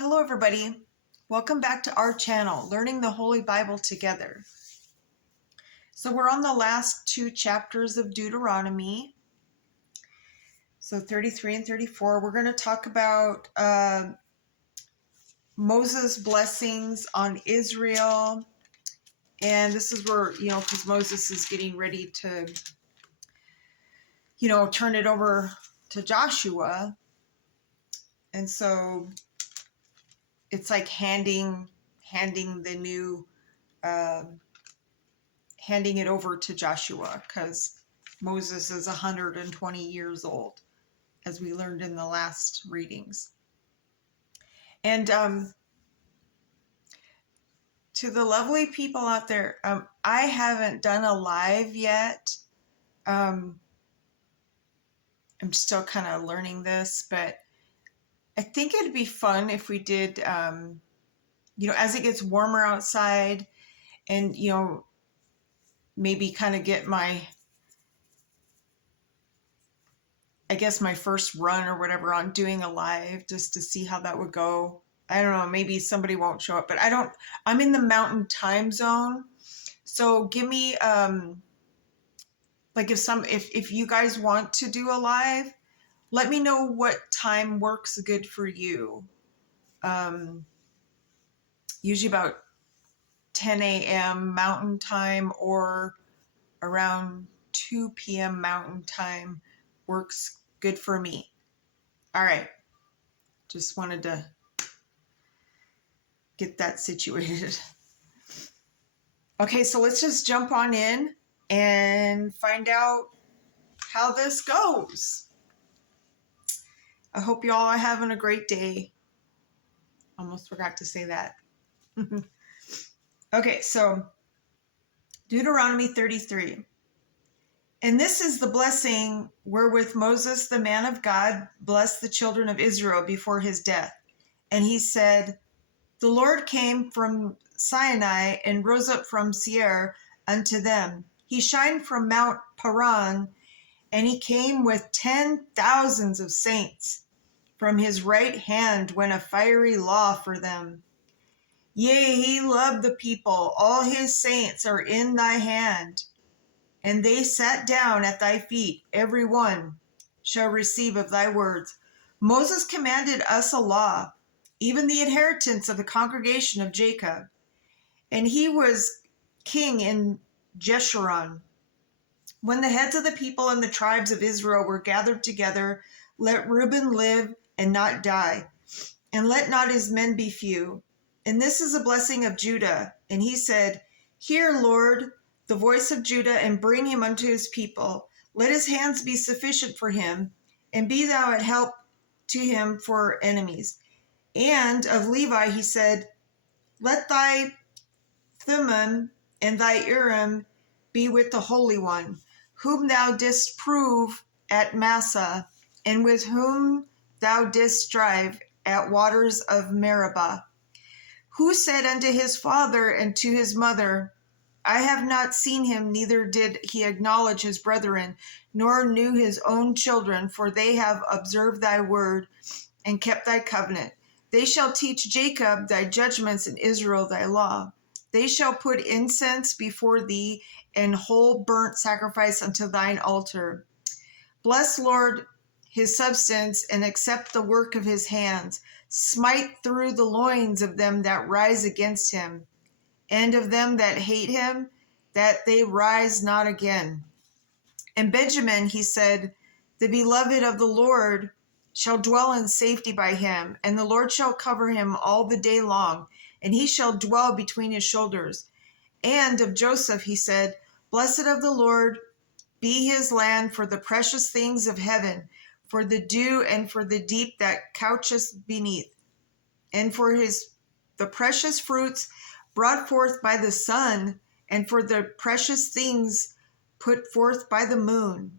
Hello everybody, welcome back to our channel, Learning the Holy Bible Together. So we're on the last two chapters of Deuteronomy, so 33 and 34. We're going to talk about Moses' blessings on Israel, and this is where, because Moses is getting ready to, turn it over to Joshua, and so it's like handing the new handing it over to Joshua, because Moses is 120 years old, as we learned in the last readings. And to the lovely people out there, I haven't done a live yet. I'm still kind of learning this, but I think it'd be fun if we did, as it gets warmer outside, and, maybe kind of get my first run or whatever on doing a live, just to see how that would go. I don't know, maybe somebody won't show up, but I'm in the mountain time zone. So give me, if you guys want to do a live, let me know what time works good for you. Usually about 10 a.m. Mountain Time or around 2 p.m. Mountain Time works good for me. All right. Just wanted to get that situated. Okay, so let's just jump on in and find out how this goes. I hope you all are having a great day. Almost forgot to say that. Okay, so Deuteronomy 33. And this is the blessing wherewith Moses, the man of God, blessed the children of Israel before his death. And he said, the Lord came from Sinai and rose up from Seir unto them. He shined from Mount Paran, and he came with 10,000s of saints. From his right hand went a fiery law for them. Yea, he loved the people. All his saints are in thy hand. And they sat down at thy feet. Every one shall receive of thy words. Moses commanded us a law, even the inheritance of the congregation of Jacob. And he was king in Jeshurun. When the heads of the people and the tribes of Israel were gathered together, let Reuben live and not die, and let not his men be few. And this is a blessing of Judah. And he said, hear, Lord, the voice of Judah, and bring him unto his people. Let his hands be sufficient for him, and be thou at help to him for enemies. And of Levi he said, let thy Thummim and thy Urim be with the Holy One, whom thou didst prove at Massah, and with whom thou didst strive at waters of Meribah. Who said unto his father and to his mother, I have not seen him, neither did he acknowledge his brethren, nor knew his own children, for they have observed thy word and kept thy covenant. They shall teach Jacob thy judgments, and Israel thy law. They shall put incense before thee, and whole burnt sacrifice unto thine altar. Bless, Lord, his substance, and accept the work of his hands. Smite through the loins of them that rise against him, and of them that hate him, that they rise not again. And Benjamin, he said, the beloved of the Lord shall dwell in safety by him, and the Lord shall cover him all the day long, and he shall dwell between his shoulders. And of Joseph he said, blessed of the Lord be his land for the precious things of heaven, for the dew and for the deep that coucheth beneath, and for the precious fruits brought forth by the sun, and for the precious things put forth by the moon,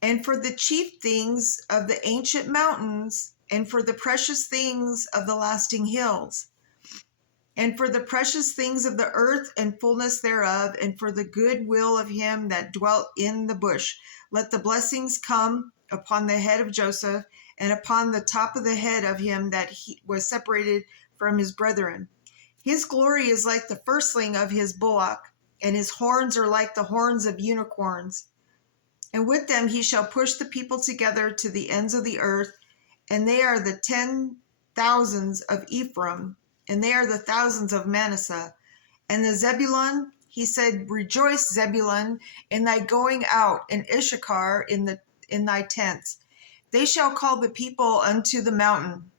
and for the chief things of the ancient mountains, and for the precious things of the lasting hills, and for the precious things of the earth and fullness thereof, and for the good will of him that dwelt in the bush. Let the blessings come upon the head of Joseph, and upon the top of the head of him that he was separated from his brethren. His glory is like the firstling of his bullock, and his horns are like the horns of unicorns. And with them he shall push the people together to the ends of the earth, and they are the 10,000s of Ephraim, and they are the thousands of Manasseh. And the Zebulun, he said, rejoice, Zebulun, in thy going out, and Issachar in thy tents. They shall call the people unto the mountain.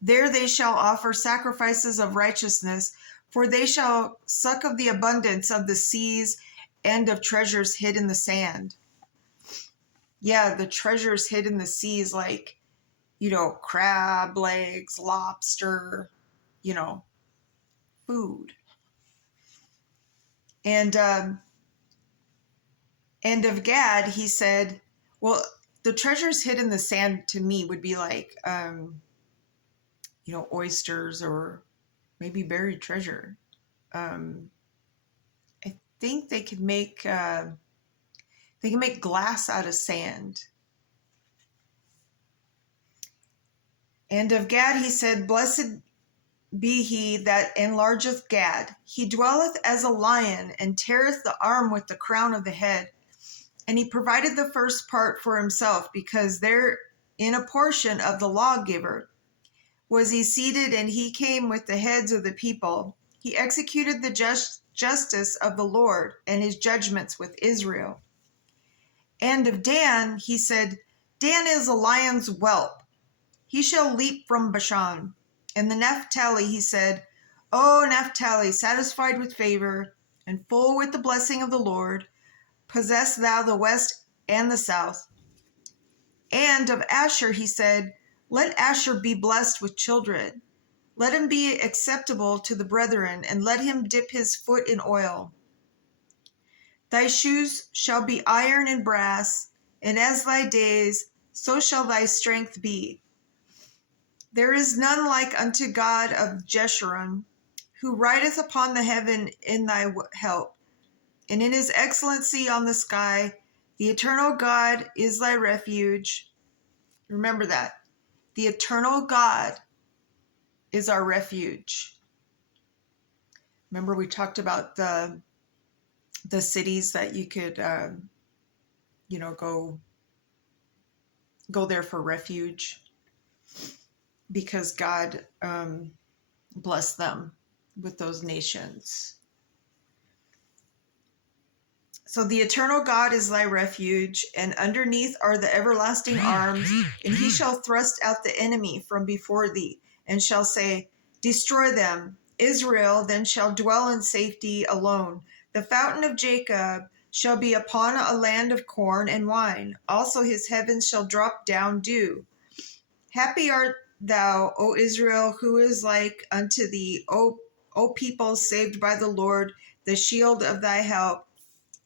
There they shall offer sacrifices of righteousness, for they shall suck of the abundance of the seas and of treasures hid in the sand. Yeah, the treasures hid in the seas, like, crab legs, lobster, food. And of Gad, he said, well, the treasures hid in the sand to me would be like, oysters or maybe buried treasure. I think they can make glass out of sand. And of Gad he said, blessed be he that enlargeth Gad. He dwelleth as a lion, and teareth the arm with the crown of the head. And he provided the first part for himself, because there in a portion of the lawgiver was he seated, and he came with the heads of the people. He executed the justice of the Lord, and his judgments with Israel. And of Dan he said, Dan is a lion's whelp. He shall leap from Bashan. And the Naphtali he said, O Naphtali, satisfied with favor, and full with the blessing of the Lord, possess thou the west and the south. And of Asher he said, let Asher be blessed with children. Let him be acceptable to the brethren, and let him dip his foot in oil. Thy shoes shall be iron and brass, and as thy days, so shall thy strength be. There is none like unto God of Jeshurun, who rideth upon the heaven in thy help, and in his excellency on the sky. The eternal God is thy refuge. Remember that. The eternal God is our refuge. Remember we talked about the cities that you could, go there for refuge, because God blessed them with those nations. So the eternal God is thy refuge, and underneath are the everlasting arms, and he shall thrust out the enemy from before thee, and shall say, destroy them. Israel then shall dwell in safety alone. The fountain of Jacob shall be upon a land of corn and wine. Also his heavens shall drop down dew. Happy art thou, O Israel, who is like unto thee, O people saved by the Lord, the shield of thy help,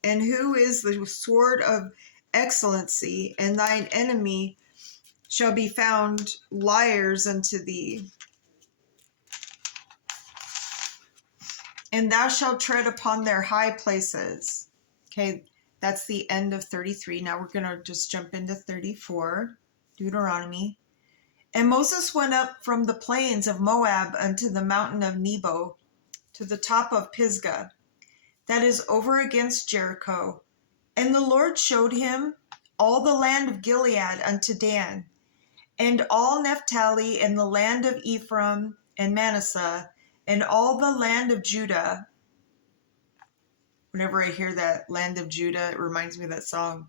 and who is the sword of excellency, and thine enemy shall be found liars unto thee. And thou shalt tread upon their high places. Okay, that's the end of 33. Now we're going to just jump into 34, Deuteronomy. And Moses went up from the plains of Moab unto the mountain of Nebo, to the top of Pisgah, that is over against Jericho. And the Lord showed him all the land of Gilead unto Dan, and all Naphtali, and the land of Ephraim and Manasseh, and all the land of Judah. Whenever I hear that land of Judah, it reminds me of that song.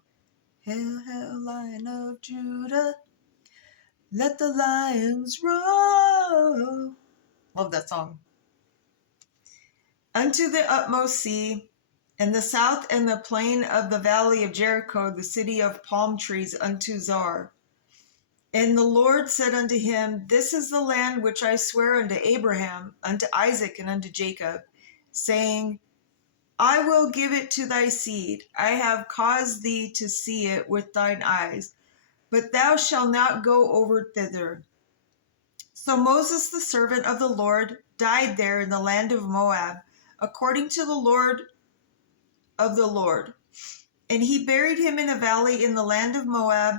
Hail, hail, Lion of Judah, let the lions roar. Love that song. Unto the utmost sea, and the south and the plain of the valley of Jericho, the city of palm trees, unto Zar. And the Lord said unto him, this is the land which I swear unto Abraham, unto Isaac, and unto Jacob, saying, I will give it to thy seed. I have caused thee to see it with thine eyes, but thou shalt not go over thither. So Moses, the servant of the Lord, died there in the land of Moab, according to the word of the Lord. And he buried him in a valley in the land of Moab,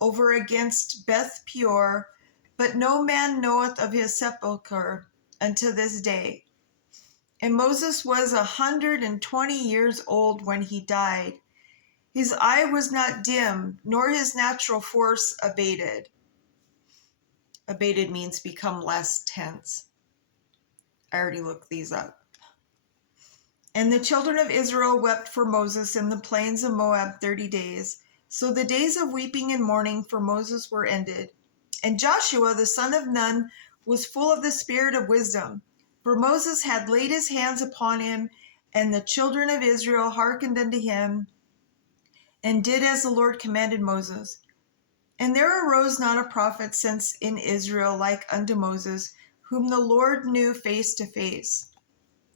over against Beth Peor, but no man knoweth of his sepulchre unto this day. And Moses was 120 years old when he died. His eye was not dim, nor his natural force abated. Abated means become less tense. I already looked these up. And the children of Israel wept for Moses in the plains of Moab 30 days. So the days of weeping and mourning for Moses were ended. And Joshua the son of Nun was full of the spirit of wisdom, for Moses had laid his hands upon him, and the children of Israel hearkened unto him, and did as the Lord commanded Moses. And there arose not a prophet since in Israel like unto Moses, whom the Lord knew face to face.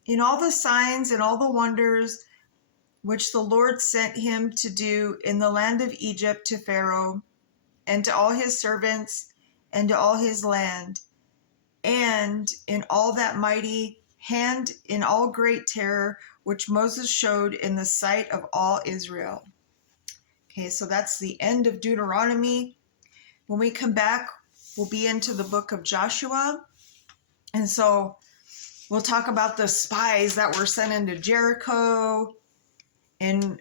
In all the signs and all the wonders which the Lord sent him to do in the land of Egypt to Pharaoh, and to all his servants, and to all his land, and in all that mighty hand, in all great terror, which Moses showed in the sight of all Israel. Okay, so that's the end of Deuteronomy. When we come back, we'll be into the book of Joshua. And so we'll talk about the spies that were sent into Jericho, and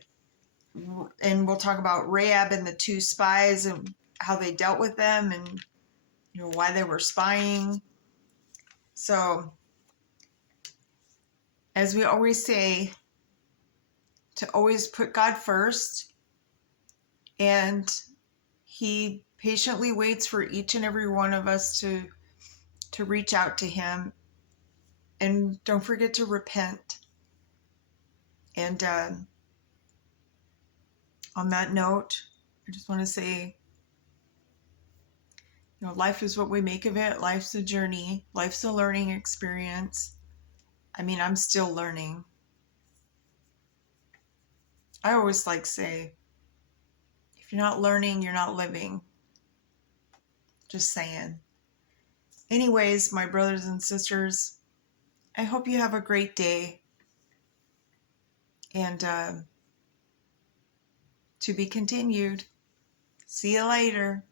we'll talk about Rahab and the two spies and how they dealt with them, and why they were spying. So, as we always say, to always put God first, and he patiently waits for each and every one of us to reach out to him. And don't forget to repent. And on that note, I just want to say, life is what we make of it. Life's a journey. Life's a learning experience. I mean, I'm still learning. I always say, if you're not learning, you're not living. Just saying. Anyways, my brothers and sisters, I hope you have a great day. And to be continued. See you later.